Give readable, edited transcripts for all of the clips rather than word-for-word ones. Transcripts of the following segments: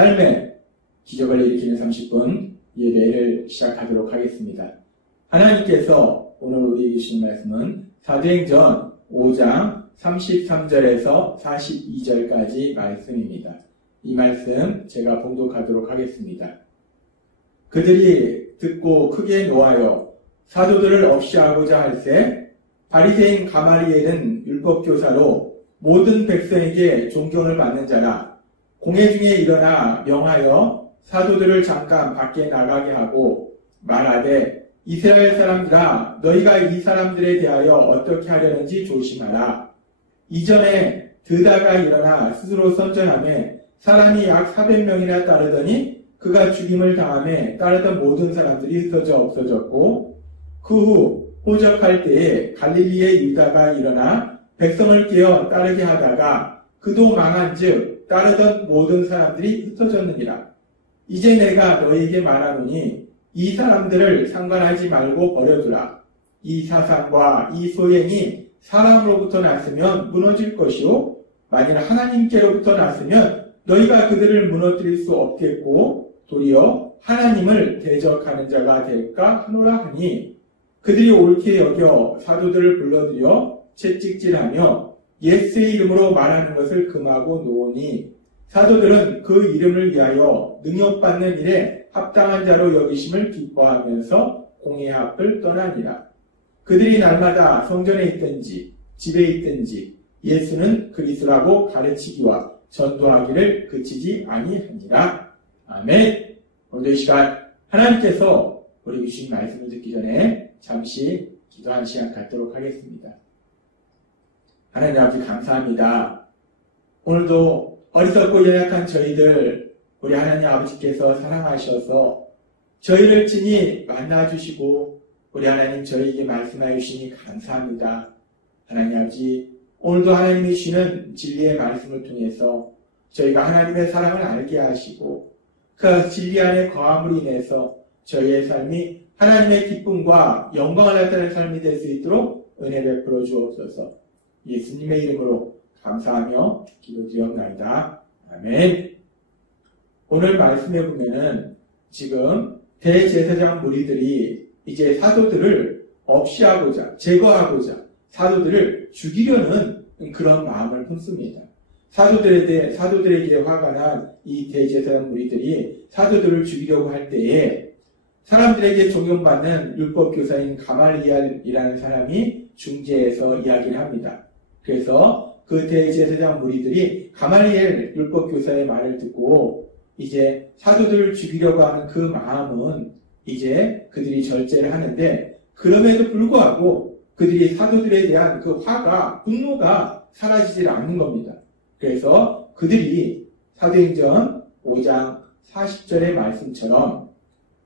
삶의 기적을 일으키는 30분 예배를 시작하도록 하겠습니다. 하나님께서 오늘 우리에게 주신 말씀은 사도행전 5장 33절에서 42절까지 말씀입니다. 이 말씀 제가 봉독하도록 하겠습니다. 그들이 듣고 크게 노하여 사도들을 없이 하고자 할세 바리새인 가말리엘은 율법교사로 모든 백성에게 존경을 받는 자라. 공회 중에 일어나 명하여 사도들을 잠깐 밖에 나가게 하고 말하되 이스라엘 사람들아 너희가 이 사람들에 대하여 어떻게 하려는지 조심하라. 이전에 드다가 일어나 스스로 선전하며 사람이 약 400명이나 따르더니 그가 죽임을 당하며 따르던 모든 사람들이 흩어져 없어졌고 그 후 호적할 때에 갈릴리의 유다가 일어나 백성을 깨어 따르게 하다가 그도 망한즉 따르던 모든 사람들이 흩어졌느니라. 이제 내가 너희에게 말하노니 이 사람들을 상관하지 말고 버려두라. 이 사상과 이 소행이 사람으로부터 났으면 무너질 것이요 만일 하나님께로부터 났으면 너희가 그들을 무너뜨릴 수 없겠고 도리어 하나님을 대적하는 자가 될까 하노라 하니 그들이 옳게 여겨 사도들을 불러들여 채찍질하며 예수의 이름으로 말하는 것을 금하고 놓으니 사도들은 그 이름을 위하여 능욕받는 일에 합당한 자로 여기심을 기뻐하면서 공회 앞을 떠나니라. 그들이 날마다 성전에 있든지 집에 있든지 예수는 그리스도라고 가르치기와 전도하기를 그치지 아니하니라. 아멘. 오늘 이 시간 하나님께서 우리 주신 말씀을 듣기 전에 잠시 기도한 시간 갖도록 하겠습니다. 하나님 아버지 감사합니다. 오늘도 어리석고 연약한 저희들 우리 하나님 아버지께서 사랑하셔서 저희를 친히 만나주시고 우리 하나님 저희에게 말씀하여 주시니 감사합니다. 하나님 아버지 오늘도 하나님이 주시는 진리의 말씀을 통해서 저희가 하나님의 사랑을 알게 하시고 그 진리 안에 거함으로 인해서 저희의 삶이 하나님의 기쁨과 영광을 나타내는 삶이 될 수 있도록 은혜 베풀어 주옵소서. 예수님의 이름으로 감사하며 기도드리옵나이다. 아멘. 오늘 말씀에 보면은 지금 대제사장 무리들이 이제 사도들을 없이하고자 제거하고자 사도들을 죽이려는 그런 마음을 품습니다. 사도들에게 화가 난 이 대제사장 무리들이 사도들을 죽이려고 할 때에 사람들에게 존경받는 율법교사인 가말리엘이라는 사람이 중재해서 이야기를 합니다. 그래서 그 대제사장 무리들이 가말리엘 율법교사의 말을 듣고 이제 사도들을 죽이려고 하는 그 마음은 이제 그들이 절제를 하는데 그럼에도 불구하고 그들이 사도들에 대한 그 화가 분노가 사라지질 않는 겁니다. 그래서 그들이 사도행전 5장 40절의 말씀처럼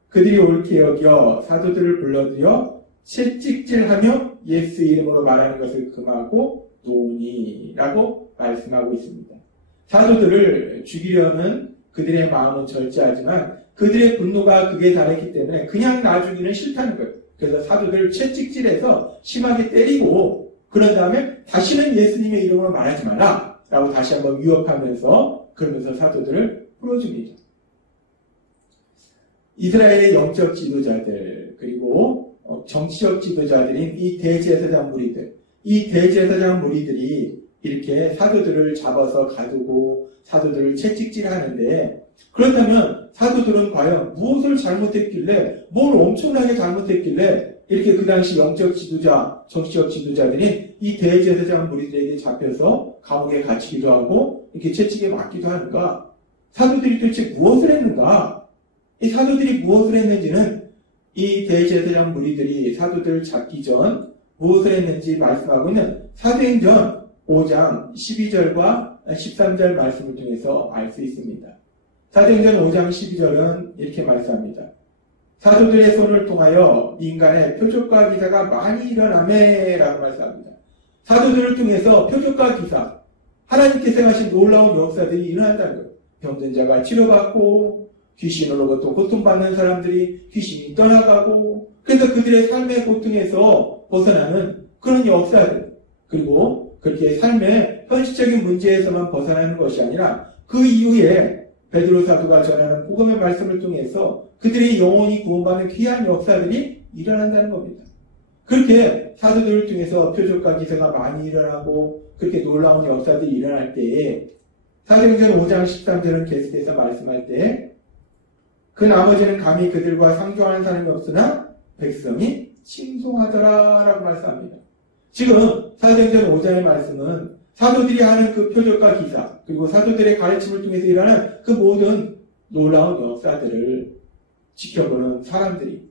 그들이 옳게 여겨 사도들을 불러들여 채찍질하며 예수 이름으로 말하는 것을 금하고 놓으니라고 말씀하고 있습니다. 사도들을 죽이려는 그들의 마음은 절제하지만 그들의 분노가 극에 달했기 때문에 그냥 놔주기는 싫다는 거예요. 그래서 사도들을 채찍질해서 심하게 때리고 그런 다음에 다시는 예수님의 이름으로 말하지 마라 라고 다시 한번 위협하면서 그러면서 사도들을 풀어줍니다. 이스라엘의 영적 지도자들 그리고 정치적 지도자들인 이 대제사장 무리들이 이렇게 사도들을 잡아서 가두고 사도들을 채찍질하는데 그렇다면 사도들은 과연 무엇을 잘못했길래 뭘 엄청나게 잘못했길래 이렇게 그 당시 영적 지도자 정치적 지도자들이 이 대제사장 무리들에게 잡혀서 감옥에 갇히기도 하고 이렇게 채찍에 맞기도 하는가? 사도들이 도대체 무엇을 했는가? 이 사도들이 무엇을 했는지는 이 대제사장 무리들이 사도들을 잡기 전 무엇을 했는지 말씀하고 있는 사도행전 5장 12절과 13절 말씀을 통해서 알 수 있습니다. 사도행전 5장 12절은 이렇게 말씀합니다. 사도들의 손을 통하여 인간의 표적과 기사가 많이 일어나매라고 말씀합니다. 사도들을 통해서 표적과 기사, 하나님께서 행하신 놀라운 역사들이 일어난다는 거예요. 병든 자가 치료받고 귀신으로부터 고통받는 사람들이 귀신이 떠나가고 그래서 그들의 삶의 고통에서 벗어나는 그런 역사들 그리고 그렇게 삶의 현실적인 문제에서만 벗어나는 것이 아니라 그 이후에 베드로 사도가 전하는 복음의 말씀을 통해서 그들이 영원히 구원받는 귀한 역사들이 일어난다는 겁니다. 그렇게 사도들을 통해서 표적과 기사가 많이 일어나고 그렇게 놀라운 역사들이 일어날 때에 사도행전 5장 13절은 계속해서 말씀할 때 그 나머지는 감히 그들과 상종하는 사람이 없으나 백성이 칭송하더라 라고 말씀합니다. 지금 사도행전 5장의 말씀은 사도들이 하는 그 표적과 기사 그리고 사도들의 가르침을 통해서 일어나는 그 모든 놀라운 역사들을 지켜보는 사람들이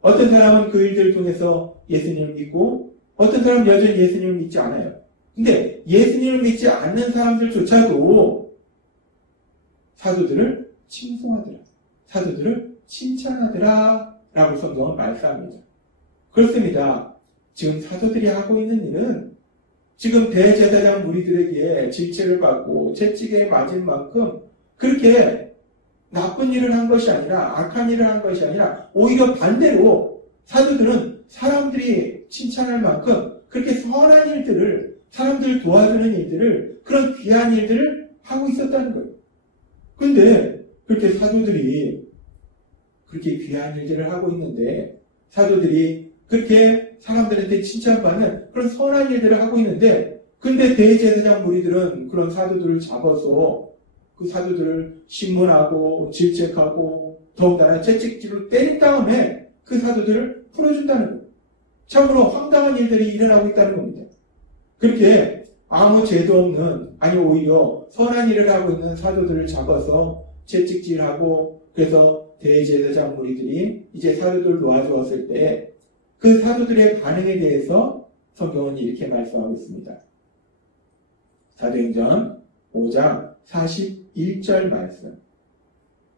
어떤 사람은 그 일들을 통해서 예수님을 믿고 어떤 사람은 여전히 예수님을 믿지 않아요. 근데 예수님을 믿지 않는 사람들조차도 사도들을 칭송하더라. 사도들을 칭찬하더라 라고 성경은 말씀합니다. 그렇습니다. 지금 사도들이 하고 있는 일은 지금 대제사장 무리들에게 질책을 받고 채찍에 맞은 만큼 그렇게 나쁜 일을 한 것이 아니라 악한 일을 한 것이 아니라 오히려 반대로 사도들은 사람들이 칭찬할 만큼 그렇게 선한 일들을 사람들을 도와주는 일들을 그런 귀한 일들을 하고 있었다는 거예요. 근데 그렇게 사도들이 그렇게 귀한 일들을 하고 있는데 사도들이 그렇게 사람들한테 칭찬받는 그런 선한 일들을 하고 있는데 근데 대제사장 무리들은 그런 사도들을 잡아서 그 사도들을 신문하고 질책하고 더군다나 채찍질로 때린 다음에 그 사도들을 풀어준다는 거예요. 참으로 황당한 일들이 일어나고 있다는 겁니다. 그렇게 아무 죄도 없는 아니 오히려 선한 일을 하고 있는 사도들을 잡아서 채찍질하고 그래서 대제사장 무리들이 이제 사도들을 놓아주었을 때 그 사도들의 반응에 대해서 성경은 이렇게 말씀하고 있습니다. 사도행전 5장 41절 말씀.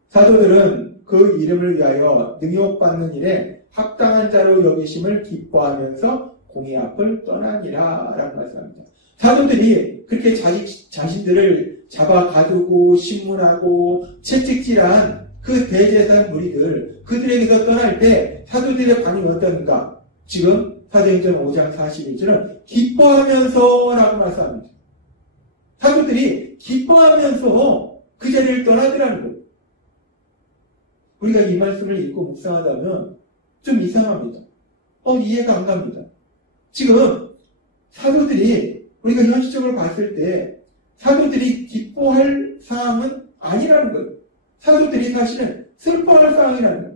사도들은 그 이름을 위하여 능욕받는 일에 합당한 자로 여기심을 기뻐하면서 공의 앞을 떠나니라 라고 말씀합니다. 사도들이 그렇게 자신들을 잡아 가두고 신문하고 채찍질한 그 대제사장 무리들 그들에게서 떠날 때 사도들의 반응이 어떤가? 지금 사도행전 5장 41절은 기뻐하면서 라고 말씀합니다. 사도들이 기뻐하면서 그 자리를 떠나더라는 거예요. 우리가 이 말씀을 읽고 묵상하다면 좀 이상합니다. 이해가 안 갑니다. 지금 사도들이 우리가 현실적으로 봤을 때 사도들이 기뻐할 사항은 아니라는 거예요. 사도들이 사실은 슬퍼할 상황이라는 거예요.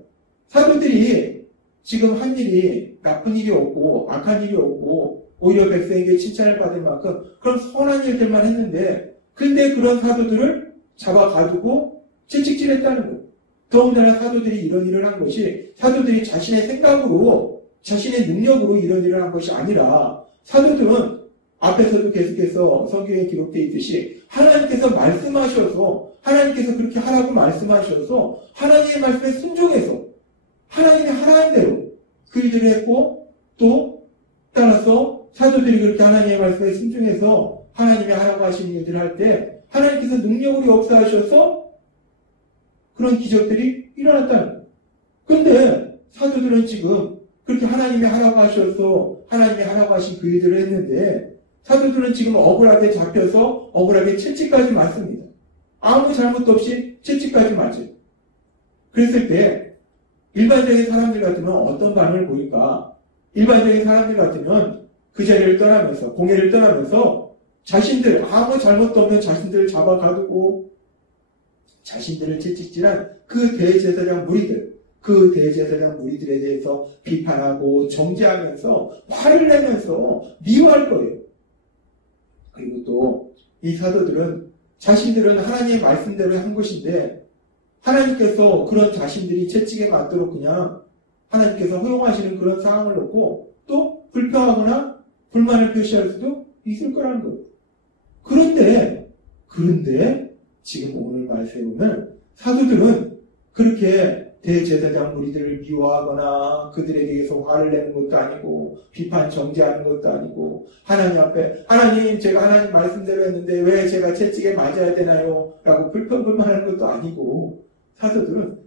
사도들이 지금 한 일이 나쁜 일이 없고 악한 일이 없고 오히려 백성에게 칭찬을 받을 만큼 그런 선한 일들만 했는데 근데 그런 사도들을 잡아 가두고 채찍질했다는 거예요. 더군다나 사도들이 이런 일을 한 것이 사도들이 자신의 생각으로 자신의 능력으로 이런 일을 한 것이 아니라 사도들은 앞에서도 계속해서 성경에 기록되어 있듯이 하나님께서 말씀하셔서 하나님께서 그렇게 하라고 말씀하셔서 하나님의 말씀에 순종해서 하나님이 하라는 대로 그 일들을 했고 또 따라서 사도들이 그렇게 하나님의 말씀에 순종해서 하나님이 하라고 하시는 일들을 할 때 하나님께서 능력으로 역사하셔서 그런 기적들이 일어났다는 거예요. 그런데 사도들은 지금 그렇게 하나님이 하라고 하셔서 하나님이 하라고 하신 그 일들을 했는데 사도들은 지금 억울하게 잡혀서 억울하게 채찍까지 맞습니다. 아무 잘못도 없이 채찍까지 맞아요. 그랬을 때 일반적인 사람들 같으면 어떤 반응을 보일까? 일반적인 사람들 같으면 그 자리를 떠나면서 공회를 떠나면서 자신들 아무 잘못도 없는 자신들을 잡아 가두고 자신들을 채찍질한 그 대제사장 무리들에 대해서 비판하고 정죄하면서 화를 내면서 미워할 거예요. 그리고 또 이 사도들은 자신들은 하나님의 말씀대로 한 것인데 하나님께서 그런 자신들이 채찍에 맞도록 그냥 하나님께서 허용하시는 그런 상황을 놓고 또 불평하거나 불만을 표시할 수도 있을 거라는 거예요. 그런데 지금 오늘 말씀에 보면 사도들은 그렇게 대제사장 무리들을 미워하거나 그들에 대해서 화를 내는 것도 아니고 비판 정죄하는 것도 아니고 하나님 앞에 하나님 제가 하나님 말씀대로 했는데 왜 제가 채찍에 맞아야 되나요? 라고 불평불만하는 것도 아니고 사도들은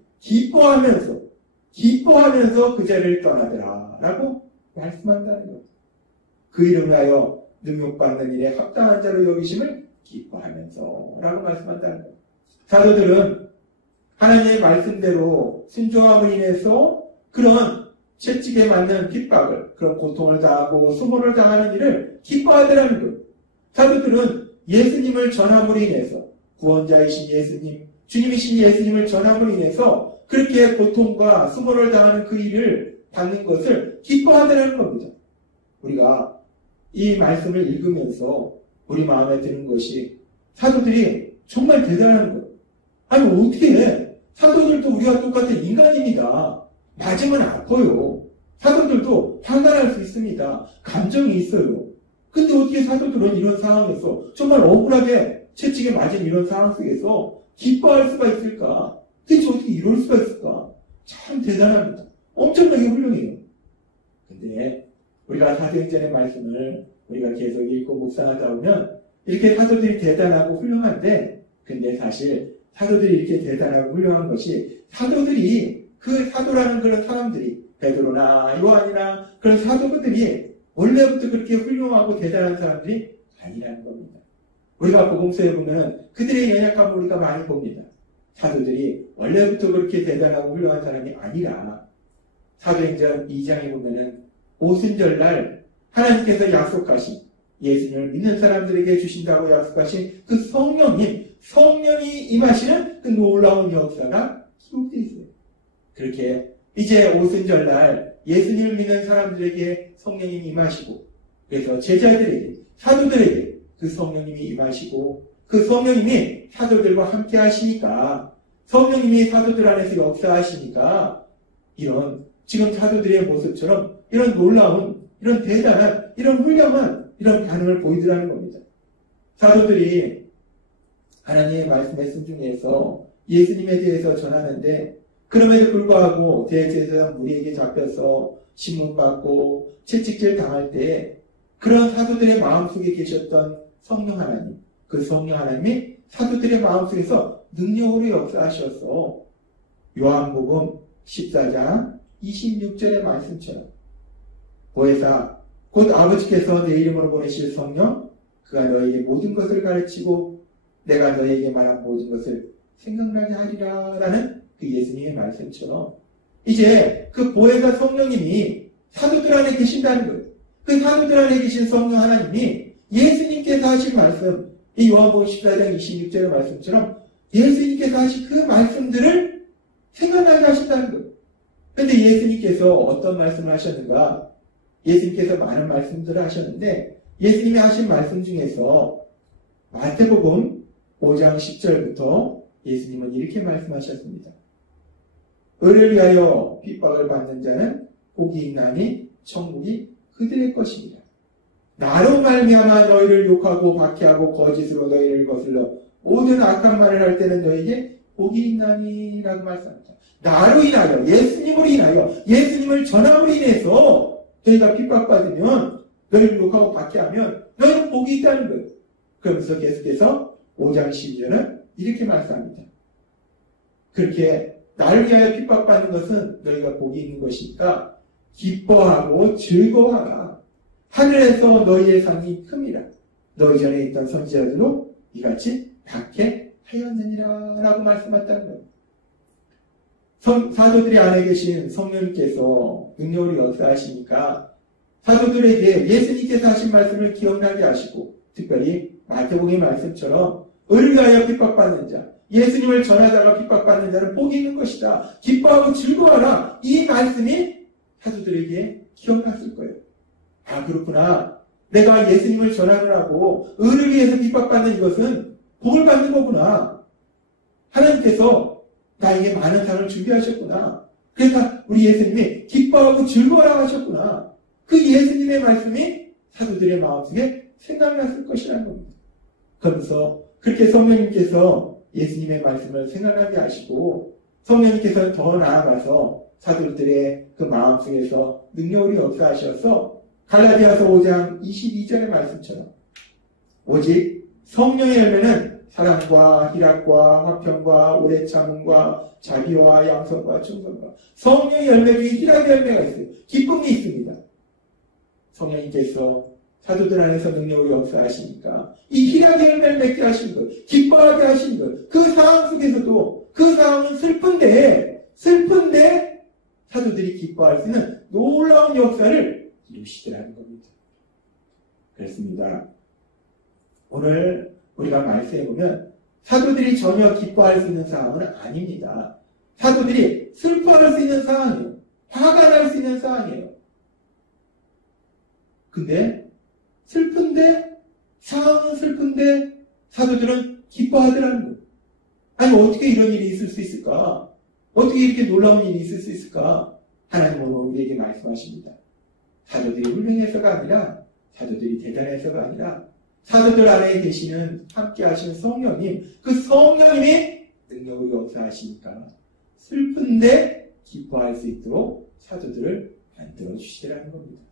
기뻐하면서 그 자리를 떠나더라 라고 말씀한다는 거예요. 그 이름을 하여 능욕받는 일에 합당한 자로 여기심을 기뻐하면서 라고 말씀한다는 거예요. 사도들은 하나님의 말씀대로 순종함으로 인해서 그런 채찍에 맞는 핍박을, 그런 고통을 당하고 수모를 당하는 일을 기뻐하더라는 것. 사도들은 예수님을 전함으로 인해서 구원자이신 예수님, 주님이신 예수님을 전함으로 인해서 그렇게 고통과 수모를 당하는 그 일을 받는 것을 기뻐하더라는 겁니다. 우리가 이 말씀을 읽으면서 우리 마음에 드는 것이 사도들이 정말 대단한 것. 아니 어떻게 해? 사도들도 우리와 똑같은 인간입니다. 맞으면 아파요. 사도들도 판단할 수 있습니다. 감정이 있어요. 근데 어떻게 사도들은 이런 상황에서 정말 억울하게 채찍에 맞은 이런 상황 속에서 기뻐할 수가 있을까? 대체 어떻게 이럴 수가 있을까? 참 대단합니다. 엄청나게 훌륭해요. 근데 우리가 사도행전의 말씀을 우리가 계속 읽고 묵상하다 보면 이렇게 사도들이 대단하고 훌륭한데, 근데 사실 사도들이 이렇게 대단하고 훌륭한 것이 사도들이 그 사도라는 그런 사람들이 베드로나 요한이나 그런 사도들이 원래부터 그렇게 훌륭하고 대단한 사람들이 아니라는 겁니다. 우리가 복음서에 보면 그들의 연약함을 우리가 많이 봅니다. 사도들이 원래부터 그렇게 대단하고 훌륭한 사람이 아니라 사도행전 2장에 보면은 오순절날 하나님께서 약속하신 예수님을 믿는 사람들에게 주신다고 약속하신 그 성령이 임하시는 그 놀라운 역사가 기록되어 있어요. 그렇게 이제 오순절날 예수님을 믿는 사람들에게 성령님이 임하시고, 그래서 제자들에게, 사도들에게 그 성령님이 임하시고, 그 성령님이 사도들과 함께 하시니까, 성령님이 사도들 안에서 역사하시니까, 이런 지금 사도들의 모습처럼 이런 놀라운, 이런 대단한, 이런 훌륭한 이런 반응을 보이더라는 겁니다. 사도들이 하나님의 말씀에 순종해서 예수님에 대해서 전하는데, 그럼에도 불구하고 대제사장 무리에게 잡혀서 신문받고 채찍질 당할 때 그런 사도들의 마음속에 계셨던 성령 하나님, 그 성령 하나님이 사도들의 마음속에서 능력으로 역사하셔서 요한복음 14장 26절의 말씀처럼 보혜사 곧 아버지께서 내 이름으로 보내실 성령, 그가 너에게 모든 것을 가르치고 내가 너에게 말한 모든 것을 생각나게 하리라 라는 그 예수님의 말씀처럼 이제 그 보혜사 성령님이 사도들 안에 계신다는 거예요. 그 사도들 안에 계신 성령 하나님이 예수님께서 하신 말씀, 이 요한복음 14장 26절의 말씀처럼 예수님께서 하신 그 말씀들을 생각나게 하신다는 거예요. 그런데 예수님께서 어떤 말씀을 하셨는가? 예수님께서 많은 말씀들을 하셨는데 예수님이 하신 말씀 중에서 마태복음 5장 10절부터 예수님은 이렇게 말씀하셨습니다. 의를 위하여 핍박을 받는 자는 복이 있나니 천국이 그들의 것입니다. 나로 말미암아 너희를 욕하고 박해하고 거짓으로 너희를 거슬러 모든 악한 말을 할 때는 너희에게 복이 있나니 라고 말씀합니다. 나로 인하여, 예수님으로 인하여, 예수님을 전함으로 인해서 너희가 핍박받으면, 너희를 욕하고 박해하면 너희는 복이 있다는 거예요. 그러면서 계속해서 5장 12절은 이렇게 말씀합니다. 그렇게 나를 위하여 핍박받는 것은 너희가 복이 있는 것이니까 기뻐하고 즐거워하라. 하늘에서 너희의 상이 큽니다. 너희 전에 있던 선지자들도 이같이 박해하였느니라 라고 말씀하셨다는 거예요. 사도들이 안에 계신 성령님께서 능력으로 역사하시니까 사도들에게 예수님께서 하신 말씀을 기억나게 하시고, 특별히 마태복음의 말씀처럼 의를 위하여 핍박받는 자, 예수님을 전하다가 핍박받는 자는 복이 있는 것이다. 기뻐하고 즐거워하라. 이 말씀이 사도들에게 기억났을 거예요. 아, 그렇구나. 내가 예수님을 전하느라고 의를 위해서 핍박받는 이것은 복을 받는 거구나. 하나님께서 나에게 많은 상을 준비하셨구나. 그래서 우리 예수님이 기뻐하고 즐거워하라 하셨구나. 그 예수님의 말씀이 사도들의 마음속에 생각났을 것이라는 겁니다. 그러면서 그렇게 성령님께서 예수님의 말씀을 생각나게 하시고 성령님께서는 더 나아가서 사도들의 그 마음속에서 능력으로 역사하셔서 갈라디아서 5장 22절의 말씀처럼 오직 성령의 열매는 사랑과 희락과 화평과 오래 참음과 자비와 양선과 충성과 성령의 열매 중에 희락의 열매가 있어요. 기쁨이 있습니다. 성령님께서 사도들 안에서 능력으로 역사하시니까 이 희락의 열매를 맺게 하신 것, 기뻐하게 하신 것, 그 상황 속에서도 있어도 그 상황은 슬픈데 사도들이 기뻐할 수 있는 놀라운 역사를 이루시더라는 겁니다. 그렇습니다. 오늘 우리가 말씀해 보면 사도들이 전혀 기뻐할 수 있는 상황은 아닙니다. 사도들이 슬퍼할 수 있는 상황이에요. 화가 날 수 있는 상황이에요. 근데 상황은 슬픈데 사도들은 기뻐하더라는 거예요. 아니 어떻게 이런 일이 있을 수 있을까? 어떻게 이렇게 놀라운 일이 있을 수 있을까? 하나님은 우리에게 말씀하십니다. 사도들이 훌륭해서가 아니라 사도들이 대단해서가 아니라 사도들 안에 계시는 함께 하시는 성령님, 그 성령님이 능력으로 역사하시니까 슬픈데 기뻐할 수 있도록 사도들을 만들어 주시더라는 겁니다.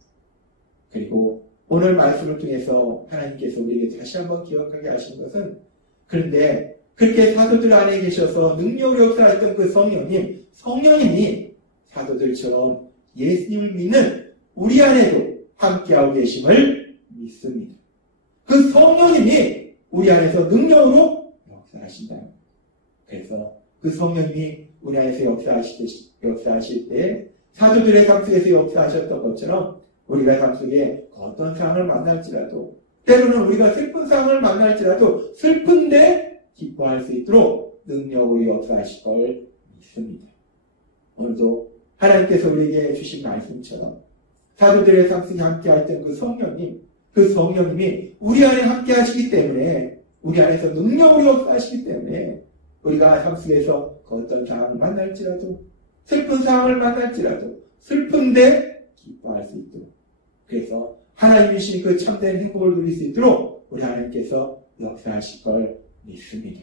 그리고 오늘 말씀을 통해서 하나님께서 우리에게 다시 한번 기억하게 하신 것은, 그런데 그렇게 사도들 안에 계셔서 능력으로 역사했던 그 성령님이 사도들처럼 예수님을 믿는 우리 안에도 함께하고 계심을 믿습니다. 그 성령님이 우리 안에서 능력으로 역사하신다. 그래서 그 성령님이 우리 안에서 역사하실 때 사도들의 삶 속에서 역사하셨던 것처럼 우리가 삶 속에 어떤 상황을 만날지라도, 때로는 우리가 슬픈 상황을 만날지라도 슬픈데 기뻐할 수 있도록 능력으로 역사하실 걸 믿습니다. 오늘도 하나님께서 우리에게 주신 말씀처럼 사도들의 삶 속에 함께 했던 그 성령님이 우리 안에 함께 하시기 때문에, 우리 안에서 능력으로 역사하시기 때문에 우리가 삶 속에서 어떤 상황을 만날지라도, 슬픈 상황을 만날지라도 슬픈데 기뻐할 수 있도록, 그래서 하나님이 주신 그 참된 행복을 누릴 수 있도록 우리 하나님께서 역사하실 걸 믿습니다.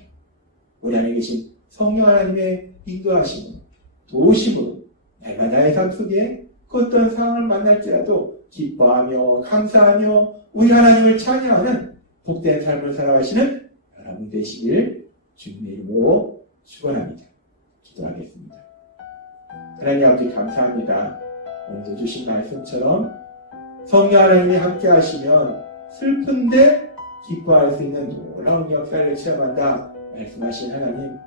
우리 안에 계신 성령 하나님의 인도하심으로, 도우심으로 날마다의 삶 속에 그 어떤 상황을 만날지라도 기뻐하며 감사하며 우리 하나님을 찬양하는 복된 삶을 살아가시는 여러분 되시길 주님의 이름으로 축원합니다. 기도하겠습니다. 하나님 아버지 감사합니다. 오늘도 주신 말씀처럼 성령 하나님이 함께 하시면 슬픈데 기뻐할 수 있는 놀라운 역사를 체험한다 말씀하신 하나님,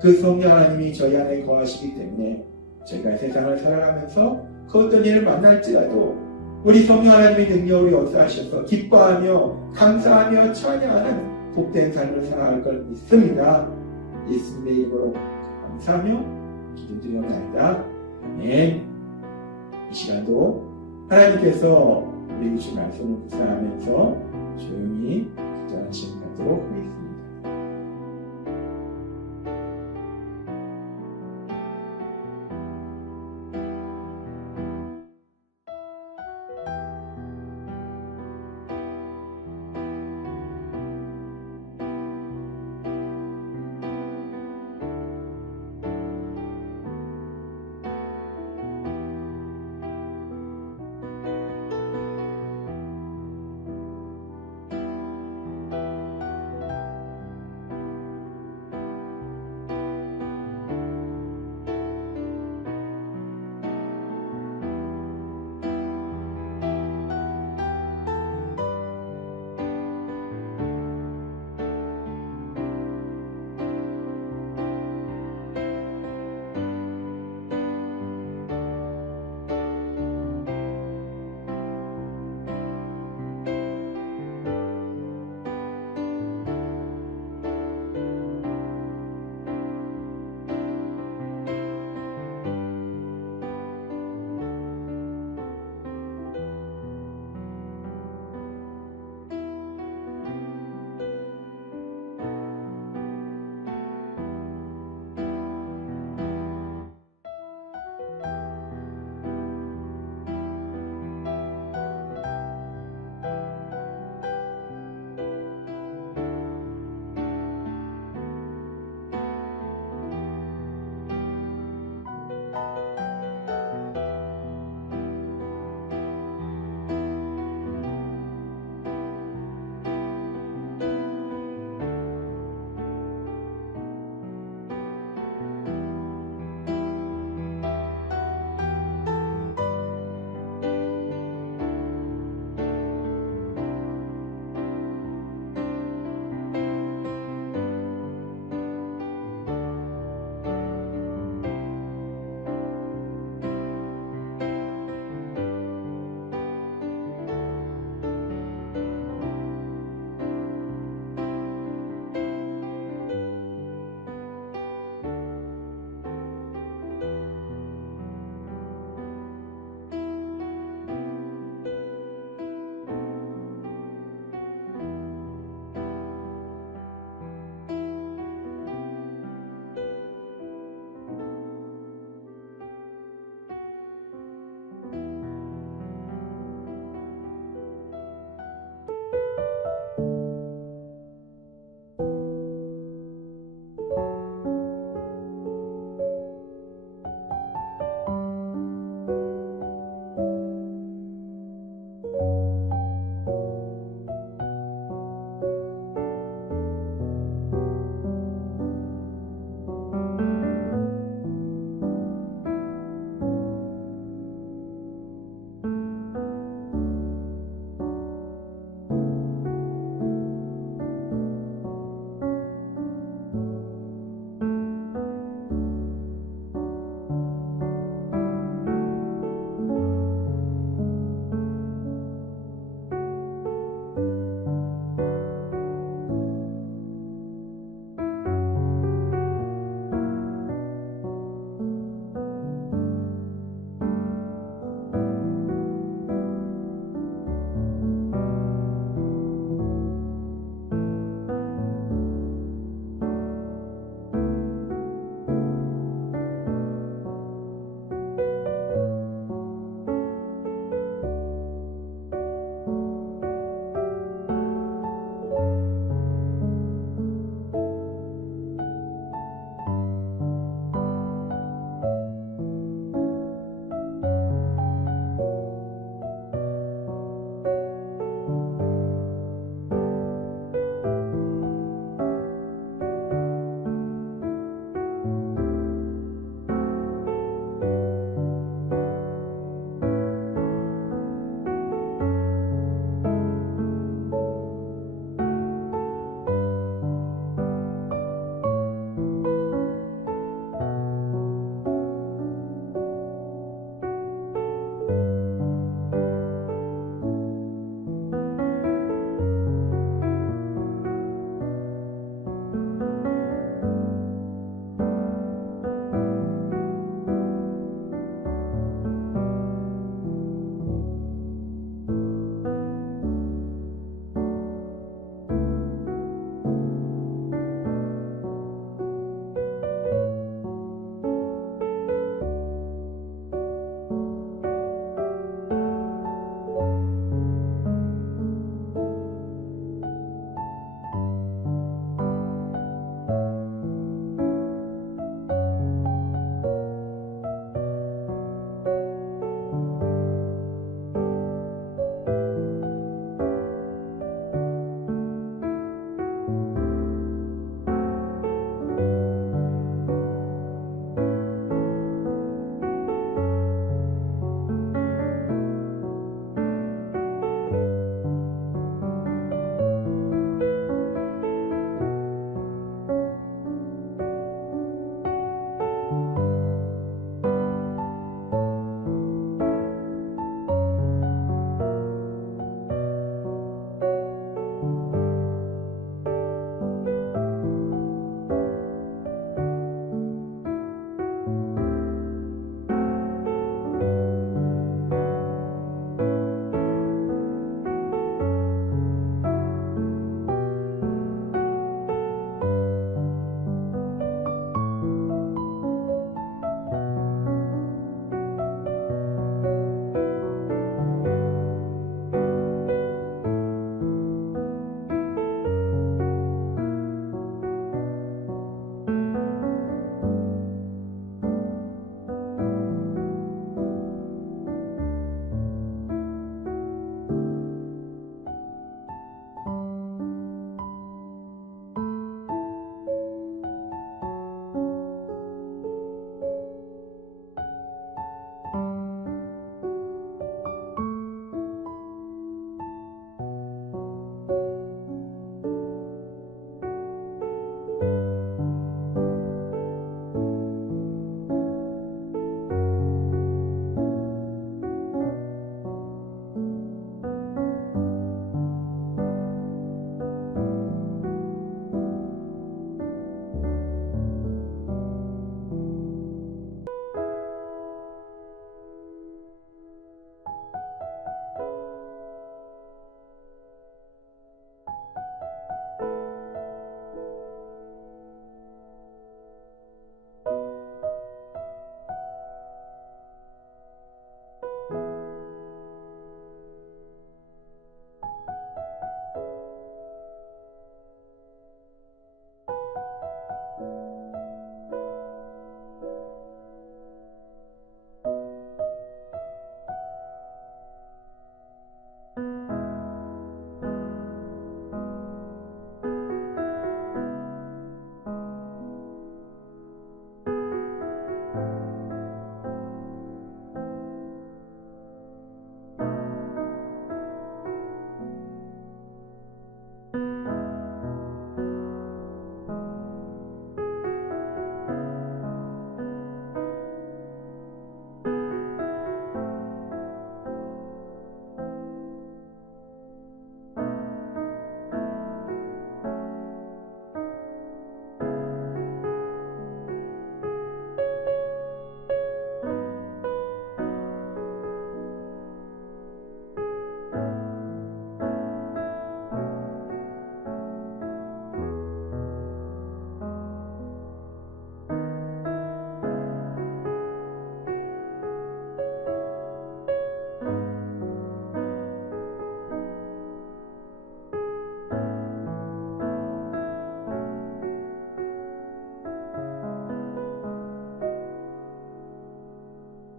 그 성령 하나님이 저희 안에 거하시기 때문에 저희가 세상을 살아가면서 그 어떤 일을 만날지라도 우리 성령 하나님의 능력으로 역사하셔서 기뻐하며 감사하며 찬양하는 복된 삶을 살아갈 걸 믿습니다. 예수님의 이름으로 감사하며 기도드리옵나이다. 아멘. 이 시간도 하나님께서 우리 주신 말씀을 묵상하면서 조용히 기도하는 시간 갖도록 하겠습니다.